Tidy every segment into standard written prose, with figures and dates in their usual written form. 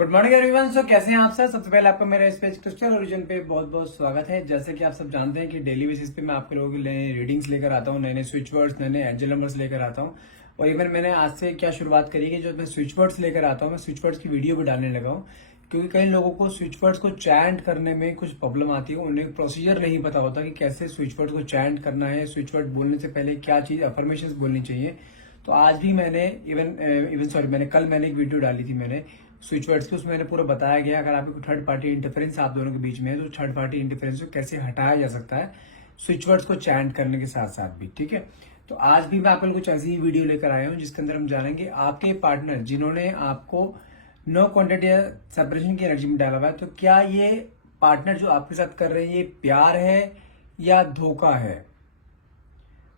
Good morning everyone. सो कैसे हैं आप सर? सबसे पहले आपका मेरे स्पेस क्रिस्टल ओरिजिन पे बहुत बहुत स्वागत है। जैसे कि आप सब जानते हैं कि डेली बेसिस पे मैं आपके लोगों के लिए रीडिंग्स लेकर आता हूँ, नए नए स्विच वर्ड्स, नए नए एंजल नंबर्स लेकर आता हूँ। और इवन मैंने आज से क्या शुरुआत करी कि जो मैं स्विच वर्ड्स लेकर आता हूँ, मैं स्विच वर्ड्स की वीडियो भी डालने लगा हूँ, क्योंकि कई लोगों को स्विच वर्ड्स को चैंट करने में कुछ प्रॉब्लम आती है। उन्हें प्रोसीजर नहीं पता होता कि कैसे स्विच वर्ड को चैंट करना है, स्विच वर्ड बोलने से पहले क्या चीज अफर्मेशन बोलनी चाहिए। तो आज भी मैंने कल मैंने एक वीडियो डाली थी मैंने स्विच वर्ड्स की, उसमें मैंने पूरा बताया गया अगर आपको थर्ड पार्टी इंटरफेरेंस आप दोनों के बीच में है तो थर्ड पार्टी इंटरफेरेंस को कैसे हटाया जा सकता है स्विच वर्ड्स को चैंट करने के साथ साथ भी। ठीक है, तो आज भी मैं आपको कुछ ऐसी ही वीडियो लेकर आया हूँ जिसके अंदर हम जानेंगे आपके पार्टनर जिन्होंने आपको नो कॉन्टेक्ट या सेपरेशन की एनर्जी में डाला हुआ है, तो क्या ये पार्टनर जो आपके साथ कर रहे हैं ये प्यार है या धोखा है।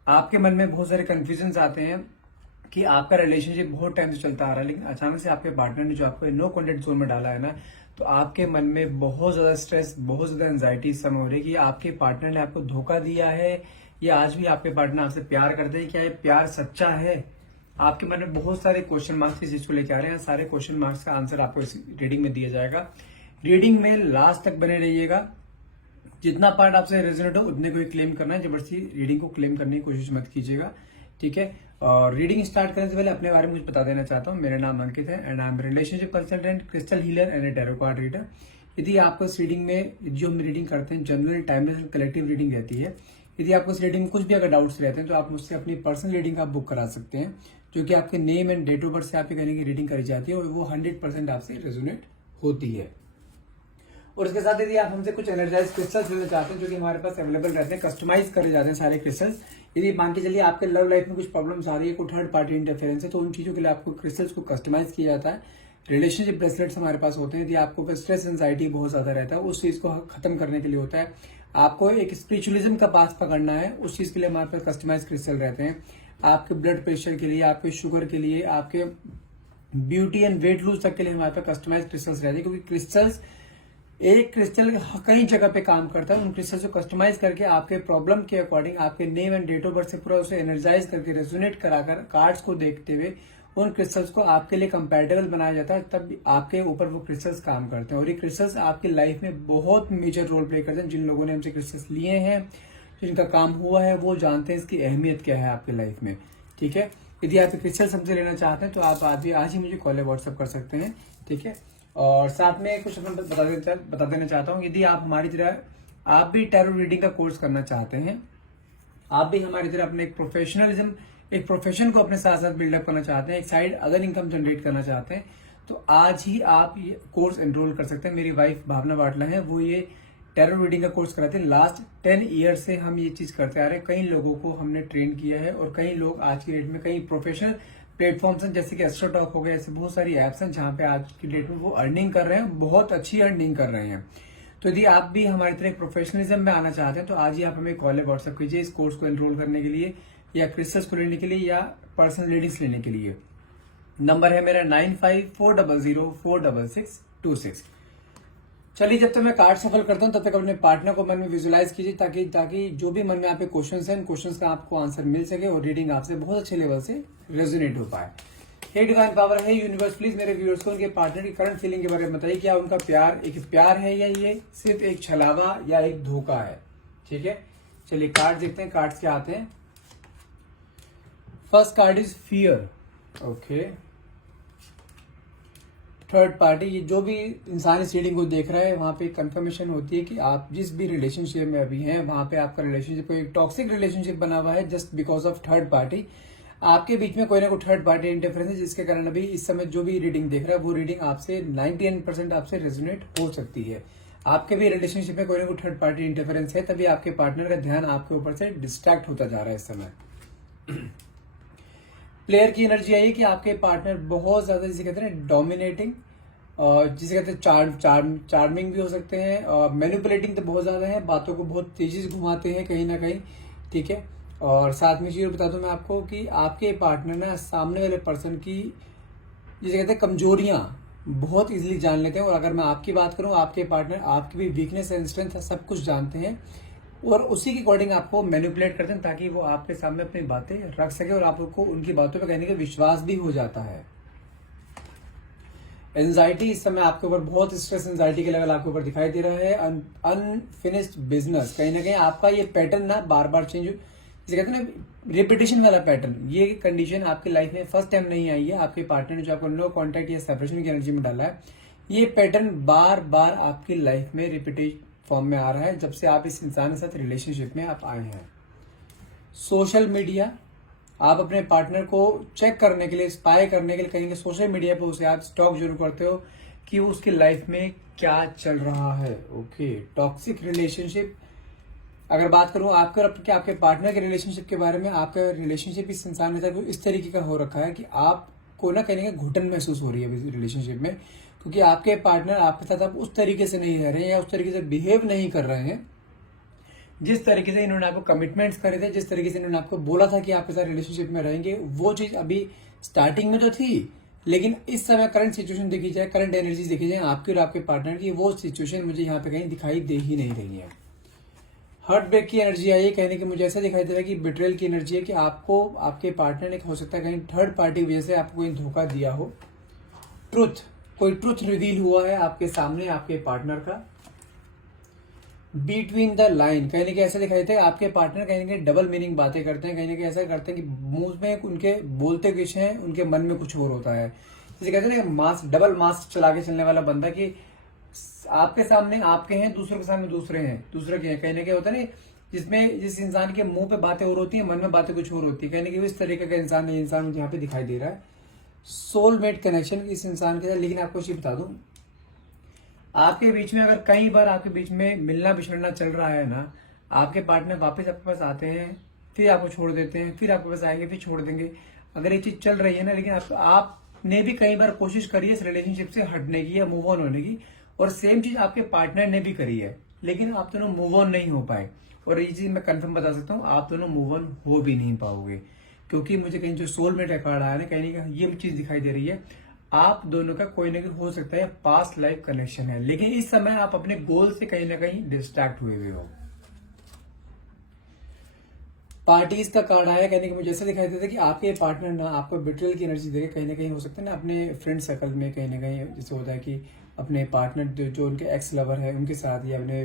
आपके मन में बहुत सारे कंफ्यूजन आते हैं कि आपका रिलेशनशिप बहुत टाइम से चलता आ रहा है, लेकिन अचानक से आपके पार्टनर ने जो आपको नो कॉन्टेक्ट जोन में डाला है ना, तो आपके मन में बहुत ज्यादा स्ट्रेस, बहुत ज्यादा एंजाइटी इस समय हो रही है कि आपके पार्टनर ने आपको धोखा दिया है या आज भी आपके पार्टनर आपसे प्यार करते हैं। क्या ये प्यार सच्चा है? आपके मन में बहुत सारे क्वेश्चन मार्क्स इस चीज को लेकर आ रहे हैं। सारे क्वेश्चन मार्क्स का आंसर आपको इस रीडिंग में दिया जाएगा। रीडिंग में लास्ट तक बने रहिएगा। जितना पार्ट आपसे रेजोनेट हो उतने को ही क्लेम करना है, जबरदस्ती रीडिंग को क्लेम करने की कोशिश मत कीजिएगा। ठीक है, और रीडिंग स्टार्ट करने से पहले अपने बारे में कुछ बता देना चाहता हूँ। मेरा नाम अंकित है and I am relationship consultant, crystal healer and A tarot card reader. यदि आपको इस रीडिंग में जो हम रीडिंग करते हैं general timeless and collective reading रहती है। यदि आपको इस रीडिंग में कुछ भी अगर डाउट्स रहते हैं तो आप मुझसे अपनी पर्सनल रीडिंग आप बुक करा सकते हैं, जो कि आपके name and date of birth से आपके कहने की रीडिंग करी जाती है और वो 100% आपसे रेजोनेट होती है। और इसके साथ यदि आप हमसे कुछ एनर्जाइज क्रिस्टल्स लेना चाहते हैं जो कि हमारे पास अवेलेबल रहते हैं, कस्टमाइज करे जाते हैं सारे क्रिस्टल्स। यदि मान के चलिए आपके लव लाइफ में कुछ प्रॉब्लम्स आ रही है, कोई थर्ड पार्टी इंटरफेरेंस है, तो उन चीजों के लिए आपको क्रिस्टल्स को कस्टमाइज किया जाता है। रिलेशनशिप ब्रेसलेट्स हमारे पास होते हैं। यदि आपको स्ट्रेस एंजाइटी बहुत ज्यादा रहता है, उस चीज को खत्म करने के लिए होता है। आपको एक स्पिरिचुअलिज्म का पास पकड़ना है, उस चीज के लिए हमारे पास कस्टमाइज क्रिस्टल रहते हैं। आपके ब्लड प्रेशर के लिए, आपके शुगर के लिए, आपके ब्यूटी एंड वेट लूज तक के लिए हमारे पास कस्टमाइज क्रिस्टल्स रहते हैं, क्योंकि क्रिस्टल्स एक क्रिस्टल कई जगह पे काम करता है। उन क्रिस्टल्स को कस्टमाइज करके आपके प्रॉब्लम के अकॉर्डिंग, आपके name and date of birth से पूरा उसे एनर्जाइज करके रेजोनेट कराकर कार्ड्स को देखते हुए उन क्रिस्टल्स को आपके लिए कंपैटिबल बनाया जाता है, तब आपके ऊपर वो क्रिस्टल्स काम करते हैं। और ये क्रिस्टल्स आपकी लाइफ में बहुत मेजर रोल प्ले करते हैं। जिन लोगों ने हमसे क्रिस्टल्स लिए हैं, जिनका काम हुआ है, वो जानते हैं इसकी अहमियत क्या है आपकी लाइफ में। ठीक है, यदि आप क्रिस्टल्स हमसे लेना चाहते हैं तो आप आज ही मुझे कॉल या व्हाट्सएप कर सकते हैं। ठीक है, और साथ में कुछ मैं बता देना चाहता हूँ। यदि आप हमारी तरह आप भी टैरो रीडिंग का कोर्स करना चाहते हैं, आप भी हमारी तरह अपने एक प्रोफेशन को अपने साथ साथ बिल्डअप करना चाहते हैं, एक साइड अदर इनकम जनरेट करना चाहते हैं, तो आज ही आप ये कोर्स एनरोल कर सकते हैं। मेरी वाइफ भावना बाटला है, वो ये टैरो रीडिंग का कोर्स कराते हैं। लास्ट 10 ईयर से हम ये चीज करते आ रहे हैं। कई लोगों को हमने ट्रेन किया है और कई लोग आज की डेट में कई प्रोफेशनल प्लेटफॉर्म्स हैं, जैसे कि एस्ट्रो टॉक हो गए, ऐसे बहुत सारी एप्स हैं जहां पे आज की डेट में वो अर्निंग कर रहे हैं, बहुत अच्छी अर्निंग कर रहे हैं। तो यदि आप भी हमारी तरह प्रोफेशनलिज्म में आना चाहते हैं तो आज ही आप हमें कॉल या व्हाट्सएप कीजिए इस कोर्स को एनरोल करने के लिए, या क्रिस्टल्स को लेने के लिए, या पर्सनल रीडिंग्स लेने के लिए। नंबर है मेरा 9540046626। चलिए, जब तक मैं कार्ड सफल करता हूं तब तक अपने पार्टनर को मन में विजुलाइज कीजिए, ताकि जो भी मन में आपके क्वेश्चंस हैं, क्वेश्चंस का आपको आंसर मिल सके और रीडिंग आपसे बहुत अच्छे लेवल से रेजोनेट हो पाए। हे डिवाइन पावर, है यूनिवर्स, प्लीज मेरे व्यूअर्स को उनके पार्टनर की करंट फीलिंग के बारे में बताइए। क्या उनका प्यार एक प्यार है या ये सिर्फ एक छलावा या एक धोखा है। ठीक है, चलिए कार्ड देखते हैं, कार्ड्स क्या आते हैं। First card is fear. Okay, third party, ये जो भी इंसान इस रीडिंग को देख रहा है वहां पे कंफर्मेशन होती है कि आप जिस भी रिलेशनशिप में अभी हैं वहां पे आपका रिलेशनशिप कोई टॉक्सिक रिलेशनशिप बना हुआ है, just because of third party. आपके बीच में कोई ना कोई थर्ड पार्टी इंटरफेरेंस है, जिसके कारण अभी इस समय जो भी रीडिंग देख रहा है वो रीडिंग आपसे 99% आपसे रेजोनेट हो सकती है। आपके भी रिलेशनशिप में कोई ना कोई थर्ड पार्टी इंटरफेरेंस है, तभी आपके पार्टनर का ध्यान आपके ऊपर से डिस्ट्रैक्ट होता जा रहा है इस समय। प्लेयर की एनर्जी आई है कि आपके पार्टनर बहुत ज्यादा, जिसे कहते हैं डोमिनेटिंग, और जिसे कहते हैं चार्मिंग भी हो सकते हैं, और मैनिपुलेटिंग तो बहुत ज्यादा है, बातों को बहुत तेजी से घुमाते हैं कहीं ना कहीं। ठीक है, और साथ में चीज बता दूं मैं आपको कि आपके पार्टनर ना सामने वाले पर्सन की, जिसे कहते हैं कमजोरियां, बहुत इजीली जान लेते हैं। और अगर मैं आपकी बात करूं, आपके पार्टनर आपकी भी वीकनेस एंड स्ट्रेंथ सब कुछ जानते हैं और उसी के अकॉर्डिंग आपको मैनिपुलेट करते हैं, ताकि वो आपके सामने अपनी बातें रख सके और आपको उनकी बातों पर कहने का विश्वास भी हो जाता है। एंजाइटी इस समय आपके ऊपर बहुत स्ट्रेस, एंजाइटी के लेवल आपके ऊपर दिखाई दे रहा है। अनफिनिश्ड बिजनेस, कहीं ना कहीं आपका ये पैटर्न ना बार बार चेंज, जिसे कहते हैं ना रिपीटेशन वाला पैटर्न, ये कंडीशन आपकी लाइफ में फर्स्ट टाइम नहीं आई है। आपके पार्टनर ने जो आपको नो कॉन्टेक्ट या सेपरेशन की एनर्जी में डाला है, ये पैटर्न बार बार आपकी लाइफ में रिपीटेड फॉर्म में आ रहा है जब से आप इस इंसान के साथ रिलेशनशिप में आप आए हैं। सोशल मीडिया, आप अपने पार्टनर को चेक करने के लिए, स्पाई करने के लिए कहीं सोशल मीडिया पे उसे आप स्टॉक जरूर करते हो कि उसकी लाइफ में क्या चल रहा है। ओके, टॉक्सिक रिलेशनशिप, अगर बात करूं आपके पार्टनर के रिलेशनशिप के बारे में, आपका रिलेशनशिप इस इंसान के साथ इस तरीके का हो रखा है कि आपको ना कहने का घुटन महसूस हो रही है रिलेशनशिप में, क्योंकि आपके पार्टनर आपके साथ अब उस तरीके से नहीं रह रहे हैं या उस तरीके से बिहेव नहीं कर रहे हैं जिस तरीके से इन्होंने आपको कमिटमेंट्स करे थे, जिस तरीके से इन्होंने आपको बोला था कि आपके साथ रिलेशनशिप में रहेंगे। वो चीज अभी स्टार्टिंग में तो थी, लेकिन इस समय करंट सिचुएशन देखी जाए, करंट एनर्जी देखी जाए आपकी और आपके पार्टनर की, वो सिचुएशन मुझे यहाँ पे कहीं दिखाई दे ही नहीं रही है। हार्ट ब्रेक की एनर्जी आई है, कहने की मुझे ऐसा दिखाई दे रहा है कि बिट्रेल की एनर्जी है कि आपको आपके पार्टनर ने, हो सकता है कहीं थर्ड पार्टी की वजह से आपको कोई धोखा दिया हो। कोई ट्रुथ रिवील हुआ है आपके सामने आपके पार्टनर का। बिटवीन द लाइन, कहीं ना कहीं ऐसा दिखाई देता है आपके पार्टनर कहीं ना कहीं डबल मीनिंग बातें करते हैं, कहीं ना कहीं ऐसा करते हैं कि मुंह में उनके बोलते कुछ है, उनके मन में कुछ और होता है। जैसे कहते हैं ना मास्क, डबल मास्क चला के चलने वाला बंदा, कि आपके सामने आपके हैं, दूसरों के सामने दूसरे के हैं। कहीं ना कहीं होता है ना, जिसमें जिस इंसान के मुंह पे बातें और होती है, मन में बातें कुछ और होती है। कहीं ना कहीं इस तरीके का इंसान मुझे यहाँ पे दिखाई दे रहा है। सोलमेट कनेक्शन इस इंसान के साथ। लेकिन आपको चीज बता दूं, आपके बीच में अगर कई बार आपके बीच में मिलना बिछड़ना चल रहा है ना, आपके पार्टनर वापस आपके पास आते हैं, फिर आपको छोड़ देते हैं, फिर आपके पास आएंगे, फिर छोड़ देंगे। अगर ये चीज चल रही है ना, लेकिन आपने भी कई बार कोशिश करी है इस रिलेशनशिप से हटने की या मूव ऑन होने की, और सेम चीज आपके पार्टनर ने भी करी है, लेकिन आप दोनों मूव ऑन नहीं हो पाए। और ये चीज मैं कंफर्म बता सकता हूँ, आप दोनों मूव ऑन हो भी नहीं पाओगे, क्योंकि मुझे कहीं जो सोलमेट का कार्ड आया ना, कहीं ना ये चीज दिखाई दे रही है, आप दोनों का कोई ना कोई हो सकता है पास्ट लाइफ कनेक्शन है, लेकिन इस समय आप अपने गोल से कहीं ना कहीं डिस्ट्रैक्ट हुए हो। पार्टीज का कार्ड आया, कहने की मुझे ऐसा दिखाई देता है कि आपके पार्टनर ना आपको बिट्रेल की एनर्जी देके कहीं ना कहीं, हो सकता है ना अपने फ्रेंड सर्कल में कहीं ना कहीं जैसे होता है कि अपने पार्टनर जो उनके एक्स लवर है उनके साथ या अपने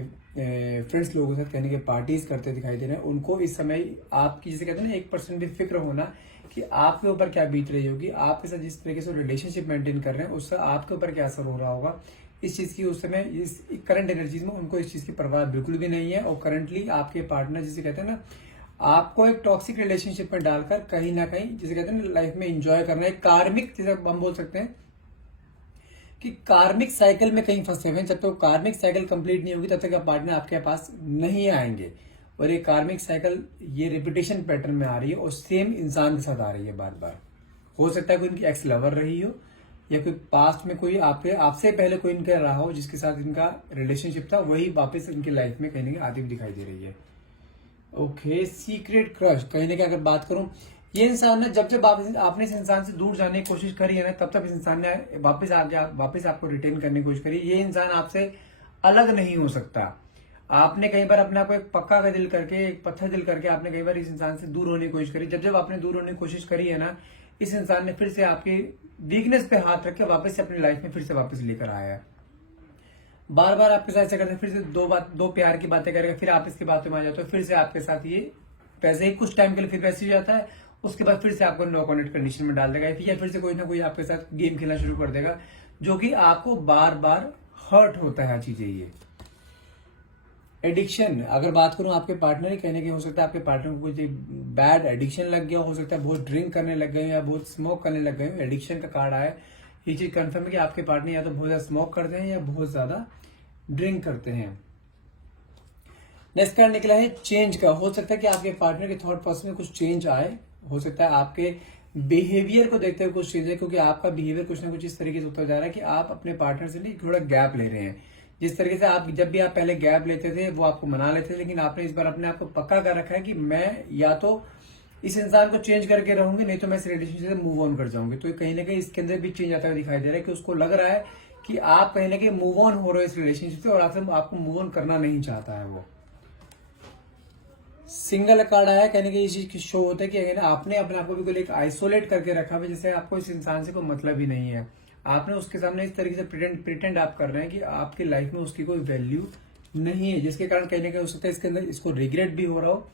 फ्रेंड्स लोगों के साथ कहने के पार्टीज करते दिखाई दे रहे हैं। उनको इस समय आपकी, जैसे कहते हैं ना, 1% भी फिक्र होना कि आपके ऊपर क्या बीत रही होगी, आपके साथ जिस तरीके से रिलेशनशिप मेंटेन कर रहे हैं उससे आपके ऊपर क्या असर हो रहा होगा, इस चीज की उस समय इस करंट एनर्जीज में उनको इस चीज की परवाह बिल्कुल भी नहीं है। और करंटली आपके पार्टनर, जिसे कहते हैं ना, आपको एक टॉक्सिक रिलेशनशिप में डालकर कहीं ना कहीं, जिसे कहते हैं ना, लाइफ में एंजॉय करना है, कार्मिक, जैसे हम बोल सकते हैं कि कार्मिक साइकिल में कहीं फंसे हुए हैं। जब तक कार्मिक साइकिल कंप्लीट नहीं होगी तब तक पार्टनर आपके पास नहीं आएंगे। और ये कार्मिक साइकिल, ये रिपीटेशन पैटर्न में आ रही है और सेम इंसान के साथ आ रही है बार बार। हो सकता है कोई इनकी एक्स लवर रही हो, या कोई पास्ट में कोई आपसे पहले कोई इनका रहा हो जिसके साथ इनका रिलेशनशिप था, वही वापस इनकी लाइफ में कहीं ना कहीं आती हुई दिखाई दे रही है। ओके, सीक्रेट क्रश, कहीं ना कहीं अगर बात करूं, ये इंसान ने जब आपने इस इंसान से दूर जाने की कोशिश करी है ना, तब तक इस इंसान ने वापस आपको रिटेन करने की कोशिश करी। ये इंसान आपसे अलग नहीं हो सकता। आपने कई बार अपने आप को एक पक्का का दिल करके, एक पत्थर दिल करके आपने कई बार इस इंसान से दूर होने की कोशिश करी। जब आपने दूर होने की कोशिश करी है ना, इस इंसान ने फिर से आपकी वीकनेस पे हाथ रख के वापस से अपनी लाइफ में फिर से वापस लेकर आया है। बार बार आपके साथ ऐसा करते हैं, फिर से दो प्यार की बातें करेगा, फिर आप इसकी बातों में आ जाते हो, फिर से आपके साथ ये वैसे ही कुछ टाइम के लिए फिर वैसे ही जाता है, उसके बाद फिर से आपको नो कॉन्टेक्ट कंडीशन में डाल देगा, या फिर से कोई ना कोई आपके साथ गेम खेलना शुरू कर देगा, जो कि आपको बार बार हर्ट होता है चीजें। ये एडिक्शन, अगर बात करूं आपके पार्टनर ही, कहने के हो सकता है आपके पार्टनर को कुछ बैड एडिक्शन लग गया, हो सकता है बहुत ड्रिंक करने लग गए या बहुत स्मोक करने लग गए। एडिक्शन का कार्ड आया, ये चीज कंफर्म है कि आपके पार्टनर या तो बहुत ज्यादा स्मोक करते हैं या बहुत ज्यादा ड्रिंक करते हैं। नेक्स्ट कार्ड निकला है चेंज का। हो सकता है कि आपके पार्टनर के थॉट प्रोसेस में कुछ चेंज आए, हो सकता है आपके बिहेवियर को देखते हुए कुछ चेंज है, क्योंकि आपका बिहेवियर कुछ ना कुछ इस तरीके से होता जा रहा है कि आप अपने पार्टनर से नहीं थोड़ा गैप ले रहे हैं। जिस तरीके से आप जब भी आप पहले गैप लेते थे वो आपको मना लेते थे, लेकिन आपने इस बार अपने आप को पक्का कर रखा है कि मैं या तो इस इंसान को चेंज करके रहूंगी, नहीं तो मैं इस रिलेशनशिप से मूव ऑन कर जाऊंगी। तो कहीं ना कहीं इसके अंदर भी चेंज आता हुआ दिखाई दे रहा है कि उसको लग रहा है कि आप कहीं ना कहीं मूव ऑन हो रहे हो इस रिलेशनशिप से, और आपको मूव ऑन करना नहीं चाहता है वो। सिंगल कार्ड आया, कहने की ये चीज शो होता है कि अगर आपने अपने आप को बिल्कुल एक आइसोलेट करके रखा है, जैसे आपको इस इंसान से कोई मतलब ही नहीं है, आपने उसके सामने इस तरीके से प्रिटेंड आप कर रहे हैं कि आपकी लाइफ में उसकी कोई वैल्यू नहीं है, जिसके कारण कहीं ना कहीं हो सकता है इसके अंदर इसको रिग्रेट भी हो रहा हो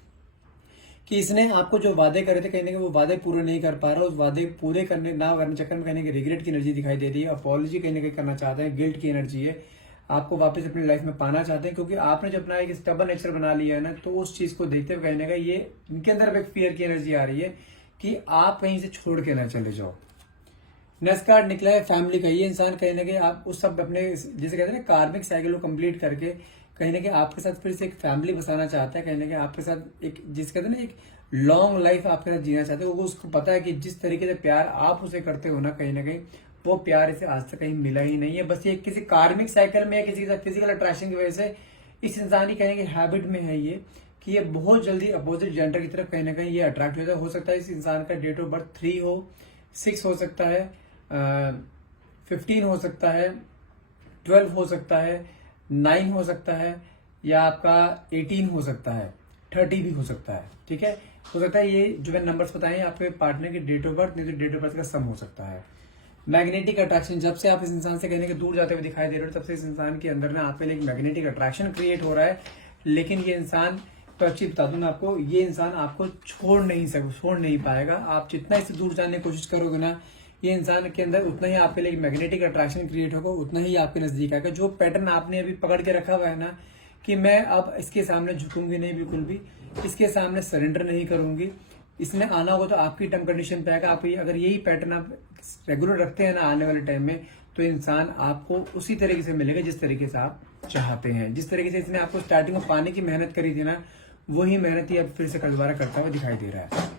कि इसने आपको जो वादे करे थे कहीं ना कहीं वो वादे पूरे नहीं कर पा रहा, उस वादे पूरे करने चक्कर में कहीं ना रिग्रेट की एनर्जी दिखाई दे रही है, अपॉलॉजी कहीं ना कहीं करना चाहते हैं, गिल्ट की एनर्जी है, आपको वापस अपनी लाइफ में पाना चाहते हैं, क्योंकि आपने जो अपना एक स्टबर्न नेचर बना लिया है ना, तो उस चीज को देखते हुए कहीं ना कहीं ये इनके अंदर एक फियर की एनर्जी आ रही है कि आप कहीं से छोड़ के ना चले जाओ। नेक्स्ट कार्ड निकला है फैमिली का। ये इंसान कहीं ना कहीं आप उस सब अपने जैसे कहते हैं ना कार्मिक साइकिल को कंप्लीट करके कहीं ना कहीं आपके साथ फिर से एक फैमिली बसाना चाहता है, कहीं ना कहीं आपके साथ एक जिस कहते हैं ना एक लॉन्ग लाइफ आपके साथ जीना चाहते हैं। वो उसको पता है कि जिस तरीके से प्यार आप उसे करते हो ना कहीं वो प्यार इसे आज तक कहीं मिला ही नहीं है। बस ये किसी कार्मिक साइकिल में किसी के साथ फिजिकल अट्रैक्शन की वजह से इस इंसान की कहीं हैबिट में है ये कि ये बहुत जल्दी अपोजिट जेंडर की तरफ कहीं ना कहीं ये अट्रैक्ट होता है। हो सकता है इस इंसान का डेट ऑफ बर्थ 3 हो, 6 हो सकता है, 15 हो सकता है, 12 हो सकता है, 9 हो सकता है, या आपका 18 हो सकता है, 30 भी हो सकता है। ठीक है, हो सकता है ये जो मैंने नंबर्स बताए हैं आपके पार्टनर के डेट ऑफ बर्थ नहीं तो डेट ऑफ बर्थ का सम हो सकता है। मैग्नेटिक अट्रैक्शन, जब से आप इस इंसान से कहने के दूर जाते हुए दिखाई दे रहे हो तब से इस इंसान के अंदर ना आपके लिए एक मैग्नेटिक अट्रैक्शन क्रिएट हो रहा है, लेकिन ये इंसान तो अच्छी बता दूं मैं आपको, ये इंसान आपको छोड़ नहीं पाएगा। आप जितना इससे दूर जाने की कोशिश करोगे ना, ये इंसान के अंदर उतना ही आपके लिए मैग्नेटिक अट्रैक्शन क्रिएट होगा, उतना ही आपके नजदीक आएगा। जो पैटर्न आपने अभी पकड़ के रखा हुआ है ना कि मैं अब इसके सामने झुकूंगी नहीं, बिल्कुल भी इसके सामने सरेंडर नहीं करूंगी, इसने आना होगा तो आपकी टर्म कंडीशन पे आएगा। आप अगर यही पैटर्न आप रेगुलर रखते हैं ना आने वाले टाइम में, तो इंसान आपको उसी तरीके से मिलेगा जिस तरीके से आप चाहते हैं। जिस तरीके से इसने आपको स्टार्टिंग में पाने की मेहनत करी थी ना, वही मेहनत ही अब फिर से दोबारा करता हुआ दिखाई दे रहा है।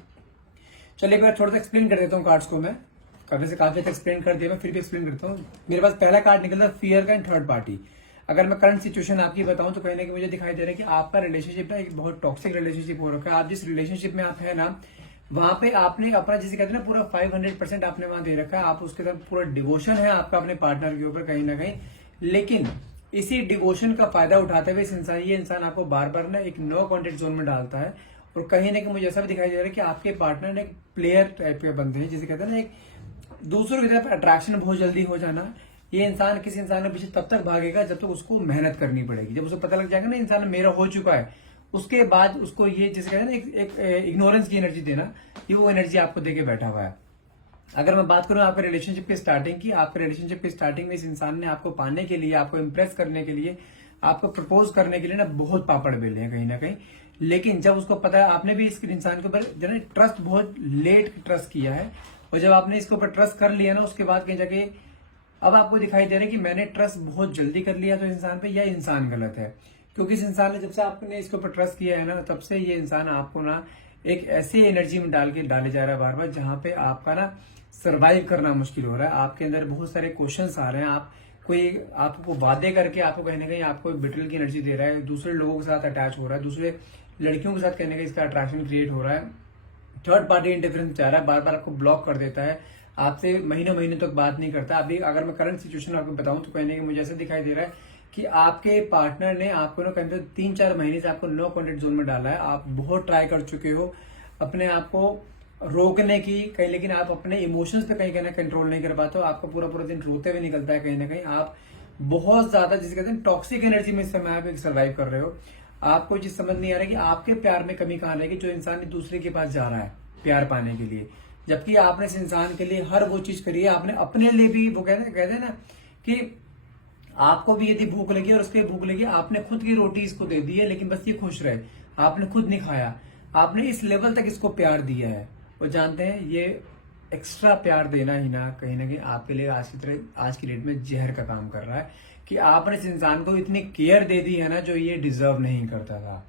चलिए मैं थोड़ा सा एक्सप्लेन कर देता हूँ कार्ड्स को। मैं काफी से काफी एक्सप्लेन कर दिया, मैं फिर भी एक्सप्लेन करता हूँ। मेरे पास पहला कार्ड निकलता है फियर का एंड थर्ड पार्टी। अगर मैं करंट सिचुएशन आपकी बताऊं तो कहीं ना कहीं मुझे दिखाई दे रहा है कि आपका रिलेशनशिप ना एक बहुत टॉक्सिक रिलेशनशिप हो रखा है। आप जिस रिलेशनशिप में आप है ना, वहां पे आपने अपना जिसे कहते हैं ना पूरा 500% आपने वहां दे रखा है। आप उसके साथ पूरा डिवोशन है आपका अपने पार्टनर के ऊपर कहीं ना कहीं, लेकिन इसी डिवोशन का फायदा उठाते हुए ये इंसान आपको बार बार ना एक नो कॉन्टेक्ट जोन में डालता है। और कहीं ना कहीं मुझे ऐसा भी दिखाई दे रहा है कि आपके पार्टनर ने एक प्लेयर टाइप के बंदे हैं, जिसे कहते हैं ना एक दूसरों की तरफ अट्रैक्शन बहुत जल्दी हो जाना। ये इंसान किसी इंसान के पीछे तब तक भागेगा जब तक उसको मेहनत करनी पड़ेगी। जब उसे पता लग जाएगा ना इंसान मेरा हो चुका है, उसके बाद उसको ये जिसे कहते हैं ना एक इग्नोरेंस की एनर्जी देना, ये वो एनर्जी आपको देके बैठा हुआ है। अगर मैं बात करूं आपके रिलेशनशिप की स्टार्टिंग की, आपके रिलेशनशिप की स्टार्टिंग में इस इंसान ने आपको पाने के लिए, आपको इंप्रेस करने के लिए, आपको प्रपोज करने के लिए ना बहुत पापड़ बेले हैं कहीं ना कहीं। लेकिन जब उसको पता है आपने भी इस इंसान के ऊपर जो ट्रस्ट बहुत लेट ट्रस्ट किया है, और जब आपने इसके ऊपर ट्रस्ट कर लिया ना, उसके बाद कहीं जाके अब आपको दिखाई दे रहा है कि मैंने ट्रस्ट बहुत जल्दी कर लिया तो इंसान पे, या इंसान गलत है। क्योंकि इस इंसान ने जब से आपने इसके ऊपर ट्रस्ट किया है ना, तब से ये इंसान आपको ना एक ऐसी एनर्जी में डाले जा रहा है बार बार, जहां पे आपका ना सरवाइव करना मुश्किल हो रहा है। आपके अंदर बहुत सारे क्वेश्चंस आ रहे हैं। आप कोई आपको वादे करके आपको कहीं ना कहीं आपको बिटरल की एनर्जी दे रहा है, दूसरे लोगों के साथ अटैच हो रहा है, दूसरे लड़कियों के साथ कहने का इसका अट्रैक्शन क्रिएट हो रहा है। थर्ड पार्टी इंटरफेरेंस चाह रहा है, बार बार आपको ब्लॉक कर देता है, आपसे महीनों तक बात नहीं करता। अभी अगर मैं करंट सिचुएशन आपको बताऊं तो कहने का मुझे ऐसा दिखाई दे रहा है कि आपके पार्टनर ने आपको ना कहीं 3-4 महीने से आपको नो कॉन्टेक्ट जोन में डाला है। आप बहुत ट्राई कर चुके हो अपने आप को रोकने की कहीं, लेकिन आप अपने इमोशंस पे कहीं कहना कंट्रोल नहीं कर पाते हो। आपका पूरा दिन रोते हुए निकलता है कहीं ना कहीं। आप बहुत ज्यादा जिसे कहते हैं टॉक्सिक एनर्जी में इस समय आप सर्वाइव कर रहे हो। आपको चीज समझ नहीं आ रहा है कि आपके प्यार में कमी कहां रहेगी, जो इंसान दूसरे के पास जा रहा है प्यार पाने के लिए, जबकि आपने इस इंसान के लिए हर वो चीज करी है। आपने अपने लिए भी वो कहते हैं ना कि आपको भी यदि भूख लगी और उसके भूख लगी, आपने खुद की रोटी इसको दे दी है, लेकिन बस ये खुश रहे, आपने खुद नहीं खाया। आपने इस लेवल तक इसको प्यार दिया है। और जानते हैं ये एक्स्ट्रा प्यार देना ही ना कहीं ना कहीं आपके लिए आज की डेट में जहर का काम कर रहा है, कि आपने इस इंसान को इतनी केयर दे दी है ना जो ये डिजर्व नहीं करता था।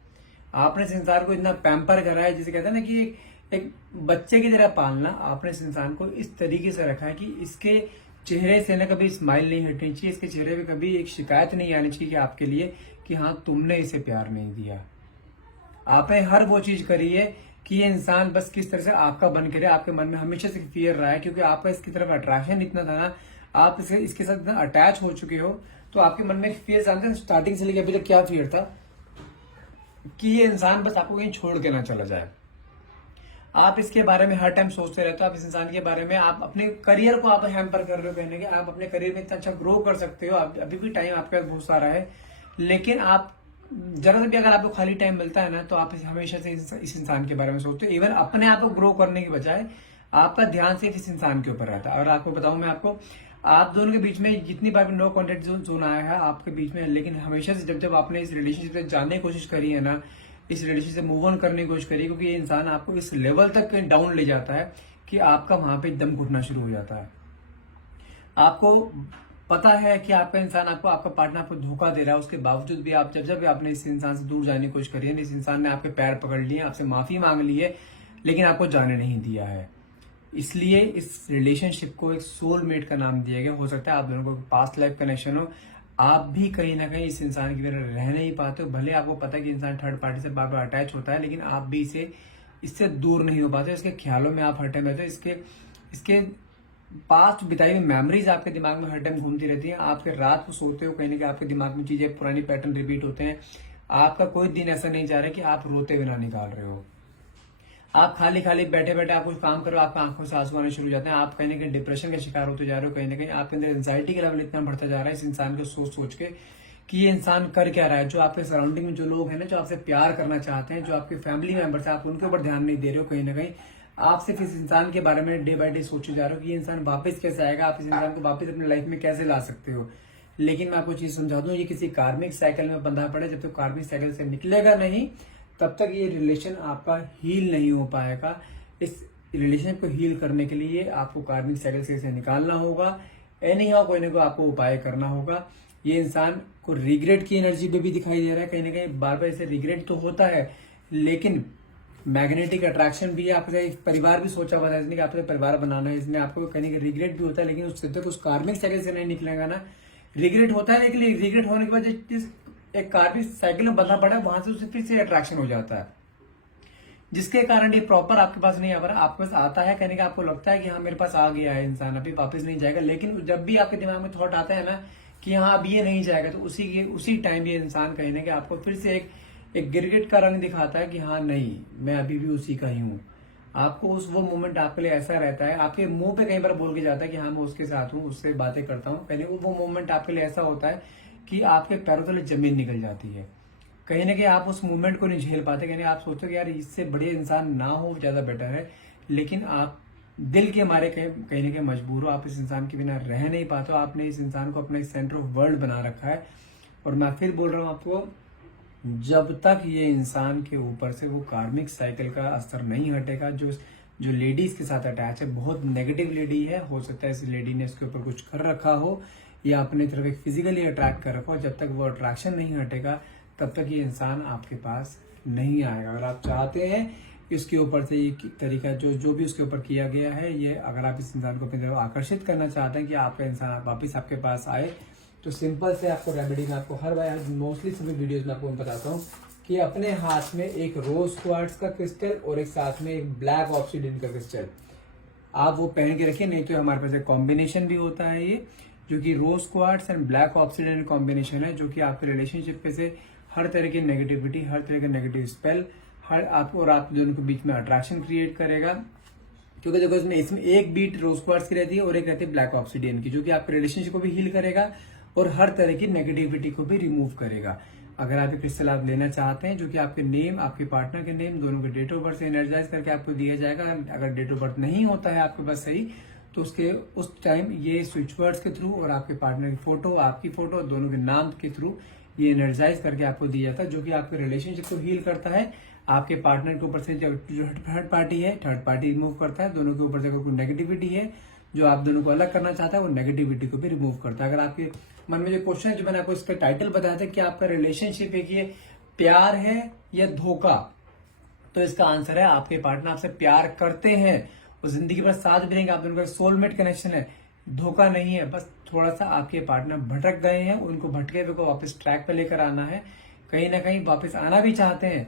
आपने इस इंसान को इतना पैम्पर करा है, जिसे कहते हैं ना कि एक बच्चे की तरह पालना। आपने इस इंसान को इस तरीके से रखा है कि इसके चेहरे से ना कभी स्माइल नहीं हटनी चाहिए, इसके चेहरे पे कभी एक शिकायत नहीं आनी चाहिए कि आपके लिए कि हाँ तुमने इसे प्यार नहीं दिया। आपने हर वो चीज करी है कि ये इंसान बस किस तरह से आपका बन के रहे। आपके मन में हमेशा से फियर रहा है, क्योंकि आपका इसकी तरफ अट्रैक्शन इतना था ना, आप इसके साथ इतना अटैच हो चुके हो, तो आपके मन में फियर जानते हैं स्टार्टिंग से लेकर अभी तक क्या फियर था कि ये इंसान बस आपको कहीं छोड़ के ना चला जाए। आप इसके बारे में हर टाइम सोचते रहते हो, आप इस इंसान के बारे में, आप अपने करियर को आप हैम्पर कर रहे हो, कहने के आप अपने करियर में इतना अच्छा ग्रो कर सकते हो, अभी भी टाइम आपके पास बहुत सारा है, लेकिन आप जरा सा भी अगर आपको खाली टाइम मिलता है ना, तो आप हमेशा से इस इंसान के बारे में सोचते हो। इवन अपने आप को ग्रो करने के बजाय आपका ध्यान सिर्फ इस इंसान के ऊपर रहता है। और आपको बताऊं मैं आपको, आप दोनों के बीच में जितनी बार नो कॉन्टेक्ट जोन आया है आपके बीच में, लेकिन हमेशा से जब आपने इस रिलेशनशिप से जानने की कोशिश करी है ना, इस रिलेशनशिप से मूव ऑन करने की कोशिश करी, क्योंकि ये इंसान आपको इस लेवल तक डाउन ले जाता है कि आपका वहां पे दम घुटना शुरू हो जाता है। आपको पता है कि आपका इंसान आपको, आपका पार्टनर आपको धोखा दे रहा है, उसके बावजूद भी आप जब आपने इस इंसान से दूर जाने की कोशिश करी है, इस इंसान ने आपके पैर पकड़ लिए, आपसे माफी मांग ली है, लेकिन आपको जाने नहीं दिया है। इसलिए इस रिलेशनशिप को एक सोलमेट का नाम दिया गया। हो सकता है आप दोनों को पास्ट लाइफ कनेक्शन हो, आप भी कहीं ना कहीं इस इंसान की वजह रह नहीं पाते हो। भले आपको पता है कि इंसान थर्ड पार्टी से बार बार अटैच होता है, लेकिन आप भी इससे दूर नहीं हो पाते, इसके ख्यालों में आप हर टाइम रहते हो, इसके पास्ट बिताई हुई मेमोरीज आपके दिमाग में हर टाइम घूमती रहती हैं। आपके रात को सोते हो कहीं ना कहीं आपके दिमाग में चीजें, पुरानी पैटर्न रिपीट होते हैं। आपका कोई दिन ऐसा नहीं जा रहा कि आप रोते बिना निकाल रहे हो। आप खाली खाली बैठे बैठे आप कुछ काम करो, आपकी आंखों से आंसू आने शुरू हो जाते हैं। आप कहीं ना कहीं डिप्रेशन का शिकार होते जा रहे हो, कहीं ना कहीं आपके अंदर एंजाइटी का लेवल इतना बढ़ता जा रहा है इस इंसान को सोच सोच के कि ये इंसान कर क्या रहा है। जो आपके सराउंडिंग में जो लोग हैं ना, जो आपसे प्यार करना चाहते हैं, जो आपके फैमिली मेंबर्स हैं, आप उनके ऊपर ध्यान नहीं दे रहे हो। कहीं ना कहीं आप सिर्फ इस इंसान के बारे में डे बाय डे सोचे जा रहे हो कि ये इंसान वापस कैसे आएगा, आप इस इंसान को वापस अपनी लाइफ में कैसे ला सकते हो। लेकिन मैं आपको चीज समझा दूं, ये किसी कार्मिक साइकिल में बंधा पड़ा है। जब तक कार्मिक साइकिल से निकलेगा नहीं, तब तक ये रिलेशन आपका हील नहीं हो पाएगा। इस रिलेशनशिप को हील करने के लिए आपको कार्मिक साइकिल से निकालना होगा। एनी हाउ कोई ना कोई आपको उपाय करना होगा। ये इंसान को रिग्रेट की एनर्जी भी दिखाई दे रहा है, कहीं ना कहीं बार बार इसे रिग्रेट तो होता है, लेकिन मैग्नेटिक अट्रैक्शन भी है। आपका एक परिवार भी सोचा हुआ था इसने कि आपको परिवार बनाना है, इसने आपको कहीं का रिग्रेट भी होता है, लेकिन उससे तक उस कार्मिक साइकिल से नहीं निकलेगा ना। रिग्रेट होता है, लेकिन रिग्रेट होने के बाद जिस एक कार्मिक साइकिल में बंधना पड़ा है, वहां से उसे फिर से अट्रैक्शन हो जाता है, जिसके कारण ये प्रॉपर आपके पास नहीं आ पा रहा। आपके पास आता है, कहने का आपको लगता है कि हाँ मेरे पास आ गया है इंसान, अभी वापस नहीं जाएगा। लेकिन जब भी आपके दिमाग में थॉट आता है ना कि हाँ अब ये नहीं जाएगा, तो उसी टाइम ये इंसान कहीं ना कहीं आपको फिर से एक गिरगिट का रंग दिखाता है कि हाँ नहीं, मैं अभी भी उसी का ही हूँ। आपको वो मोमेंट आपके लिए ऐसा रहता है, आपके मुंह पे कई बार बोल के जाता है कि हाँ मैं उसके साथ हूँ, उससे बातें करता हूँ, पहले वो मोमेंट आपके लिए ऐसा होता है कि आपके पैरों तले जमीन निकल जाती है। कहीं ना कहीं आप उस मूवमेंट को नहीं झेल पाते, कहीं आप सोचते कि यार इससे बढ़िया इंसान ना हो ज्यादा बेटर है, लेकिन आप दिल के मारे कहीं ना कहीं मजबूर हो। आप इस इंसान के बिना रह नहीं पाते हो। आपने इस इंसान को अपना सेंटर ऑफ वर्ल्ड बना रखा है। और मैं फिर बोल रहा हूँ आपको, जब तक ये इंसान के ऊपर से वो कार्मिक साइकिल का असर नहीं हटेगा, जो लेडीज के साथ अटैच है, बहुत नेगेटिव लेडी है, हो सकता है इस लेडी ने इसके ऊपर कुछ कर रखा हो या अपनी तरफ एक फिजिकली अट्रैक्ट कर रखा हो, जब तक वो अट्रैक्शन नहीं हटेगा तब तक ये इंसान आपके पास नहीं आएगा। अगर आप चाहते हैं इसके ऊपर से ये तरीका जो भी उसके ऊपर किया गया है, ये अगर आप इस इंसान को अपनी तरफ आकर्षित करना चाहते हैं कि आपका इंसान वापिस आपके पास आए, तो सिंपल से आपको रेमेडी में आपको हर बार मोस्टली सभी वीडियोस में आपको मैं बताता हूँ कि अपने हाथ में एक रोज क्वार्ट्ज का क्रिस्टल और एक साथ में एक ब्लैक ऑब्सिडियन का क्रिस्टल आप वो पहन के रखिए। नहीं तो हमारे पास एक कॉम्बिनेशन भी होता है ये, जो कि rose quartz and black obsidian combination है, जो कि आपके रिलेशनशिप पे से हर तरह की नेगेटिविटी, हर तरह का नेगेटिव स्पेल, आप दोनों के बीच में अट्रैक्शन क्रिएट करेगा। क्योंकि देखो इसमें एक बीट रोज क्वार्ट्ज की रहती है और एक रहती है ब्लैक ऑब्सिडियन की, जो कि आपके रिलेशनशिप को भी हील करेगा और हर तरह की नेगेटिविटी को भी रिमूव करेगा। अगर आप ये क्रिस्टल आप लेना चाहते हैं, जो कि आपके नेम, आपके पार्टनर के नेम, दोनों के डेट ऑफ बर्थ से एनर्जाइज करके आपको दिया जाएगा। अगर डेट ऑफ बर्थ नहीं होता है आपके पास सही, तो उस टाइम ये स्विच वर्ड्स के थ्रू और आपके पार्टनर की फोटो, आपकी फोटो, दोनों के नाम के थ्रू ये एनर्जाइज करके आपको दिया जाता है, जो कि आपके रिलेशनशिप को हील करता है। आपके पार्टनर के ऊपर से जो थर्ड पार्टी है, थर्ड पार्टी रिमूव करता है। दोनों के ऊपर से अगर कोई नेगेटिविटी है जो आप दोनों को अलग करना चाहता है, वो नेगेटिविटी को भी रिमूव करता है। अगर आपके मन में जो क्वेश्चन है, जो मैंने आपको इसका टाइटल बताया था कि आपका रिलेशनशिप एक ये प्यार है या धोखा, तो इसका आंसर है आपके पार्टनर आपसे प्यार करते हैं और जिंदगी भर साथ भी रहेंगे। आप दोनों का सोलमेट कनेक्शन है, धोखा नहीं है। बस थोड़ा सा आपके पार्टनर भटक गए हैं, उनको भटके हुए को वापस ट्रैक पे लेकर आना है। कहीं ना कहीं वापस आना भी चाहते हैं,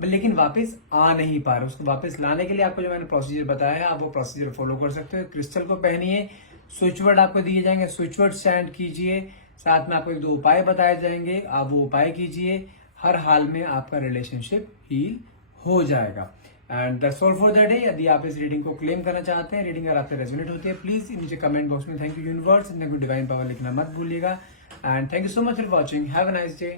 लेकिन वापस आ नहीं पा रहे। उसको वापस लाने के लिए आपको जो मैंने प्रोसीजर बताया है, आप वो प्रोसीजर फॉलो कर सकते हो। क्रिस्टल को पहनिए, स्विच वर्ड आपको दिए जाएंगे, स्विच वर्ड स्टैंड कीजिए, साथ में आपको 1-2 उपाय बताए जाएंगे, आप वो उपाय कीजिए। हर हाल में आपका रिलेशनशिप हील हो जाएगा। And that's all for the day. यदि आप इस रीडिंग को क्लेम करना चाहते हैं, रीडिंग अगर आप पे रेजोनेट होती है, प्लीज नीचे कमेंट बॉक्स में थैंक यू यूनिवर्स, इतने गुड डिवाइन पावर लिखना मत भूलिएगा। And thank you so much for watching, have a nice day.